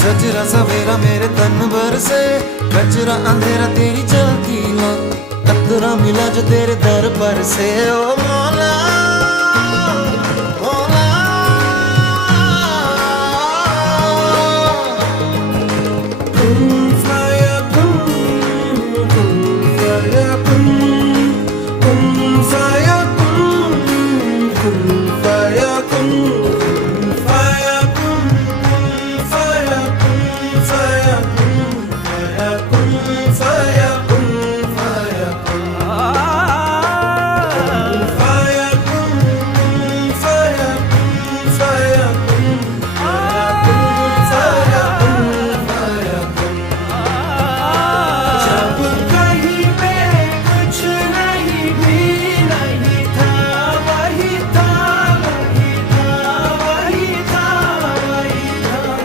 सजरा सवेरा मेरे तन भर से, कचरा अंधेरा तेरी चलती लो, कतरा मिला जो तेरे दर पर से। ओ मौला